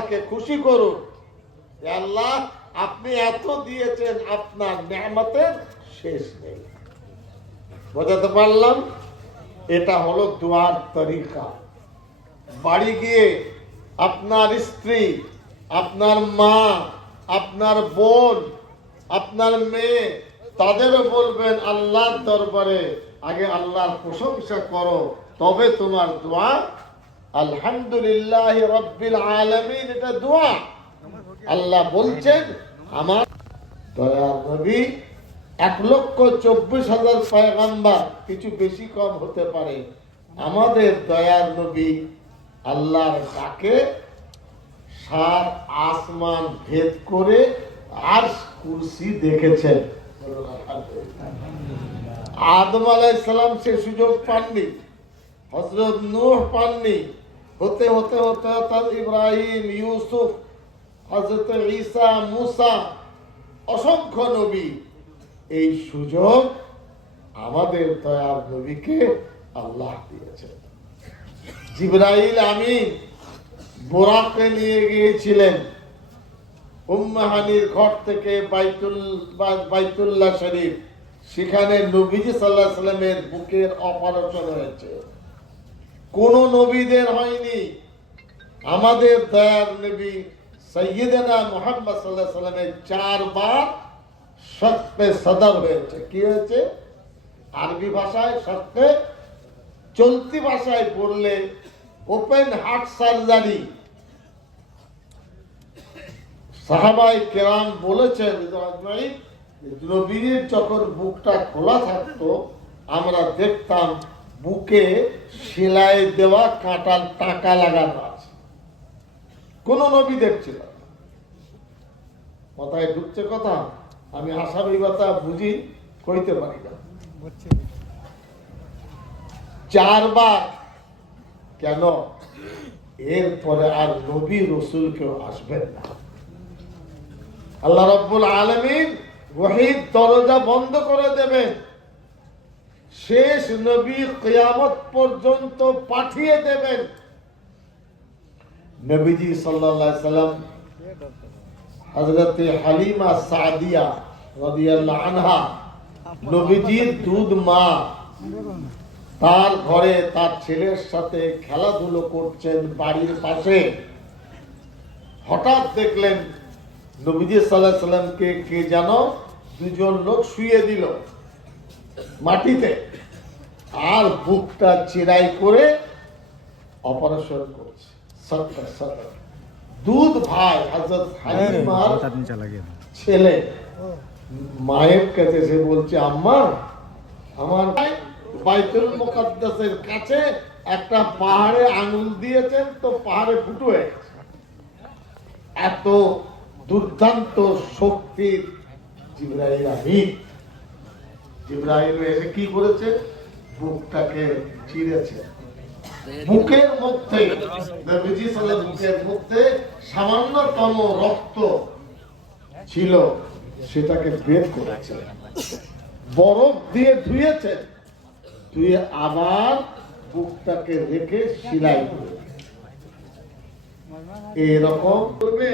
আল্লাহকে খুশি করুন। আল্লাহ আপনি এত দিয়েছেন, আপনার নেয়ামতের শেষ নেই। বোঝাতে পারলাম? এটা হলো দোয়ার তরিকা। বাড়ি গিয়ে আপনার স্ত্রী, আপনার মা, আপনার বোন, আপনার মেয়ে, তাদেরও বলবেন আল্লাহর দরবারে আগে আল্লাহর প্রশংসা করো, তবে তোমার দোয়া আলহামদুলিল্লাহ রাব্বিল আলামিন, এটা দোয়া। আল্লাহ বলছেন আমার দয়ার নবী 1,24,000 পয়গম্বর, কিছু বেশি কম হতে পারে, আমাদের দয়ার নবী আল্লাহর ডাকে 7 আসমান ভেদ করে আরশ কুরসি দেখেছেন। আদম আলাইহিস সালাম সে সুযোগ পাননি, হযরত নূহ পাননি, হতে হতে হতে হতে ইব্রাহিম, ইউসুফ, হযরত ঈসা, মুসা, অসংখ্য নবী। এই সুযোগ আমাদের দয়ার নবীকে আল্লাহ দিয়েছেন। জিবরাইল আমিন বোরাকে নিয়ে গিয়েছিলেন উম্মাহানির ঘর থেকে বাইতুল্লাহ শরীফ, সেখানে নবীজি সাল্লাল্লাহু আলাইহি সাল্লামের বুকের অপারেশন হয়েছে, কোন নবীদের হয়নি। আমাদের দয়ার নবী সাইয়্যিদানা মুহাম্মদ সাল্লাল্লাহু আলাইহি সাল্লামের 4 বার শক্তে সদর হয়েছে। কি হয়েছে? আরবি ভাষায় শক্তে, চলতি ভাষায় বললে ওপেন হার্ট সার্জারি। সাহাবায়ে কেরাম বলেছেন নবীর যখন বুকটা খোলা থাকতো আমরা দেখতাম বুকে সেলাই দেওয়া কাঁটার টাকা লাগানো আছে। কোন নবী দেখছিল না। কথায় ঢুকছে কথা? আমি আশাবাদী বুঝি, কইতে পারি না। 4 বার কেন? এরপরে আর নবী রাসূল কেউ আসবেন না। আল্লাহ রাব্বুল আলামিন ওহীর দরজা বন্ধ করে দেবেন, শেষ নবী কিয়ামত পর্যন্ত পাঠিয়ে দেবেন। নবীজি সাল্লাল্লাহু আলাইহি সাল্লাম হযরত হালিমা সাদিয়া রাদিয়াল্লাহু আনহা, নবীজির দুধ মা, তার ঘরে তার ছেলের সাথে খেলাধুলো করছেন বাড়ির পাশে। হঠাৎ দেখলেন নবীজি সাল্লাল্লাহু আলাইহি সাল্লামকে কে যেন 2 লোক শুইয়ে দিল মাটিতে, আর বুকটা চিরাই করে অপারেশন করছে। দুধ ভাই হযরত হালিমার ছেলে মায়ের কাছে সে বলছে, আম্মা আমার বাইতুল মুকাদ্দাসের কাছে একটা পাহাড়ে আঙুল দিয়েছেন তো পাহাড়ে ফুটো হয়ে গেছে। এত দুর্দান্ত শক্তির জিবরাইল আমিন। জিবরাইল এসে কি করেছে? বুকটাকে চিরেছে। বুকের মধ্যে নবীজি সাল্লাল্লাহু আলাইহি বুকের মধ্যে সামান্যতম রক্ত ছিল, সেটাকে বের করেছে, বরফ দিয়ে ধুয়েছে, ধুয়ে আবার বুকটাকে রেখে সেলাই করে এরকম করবে।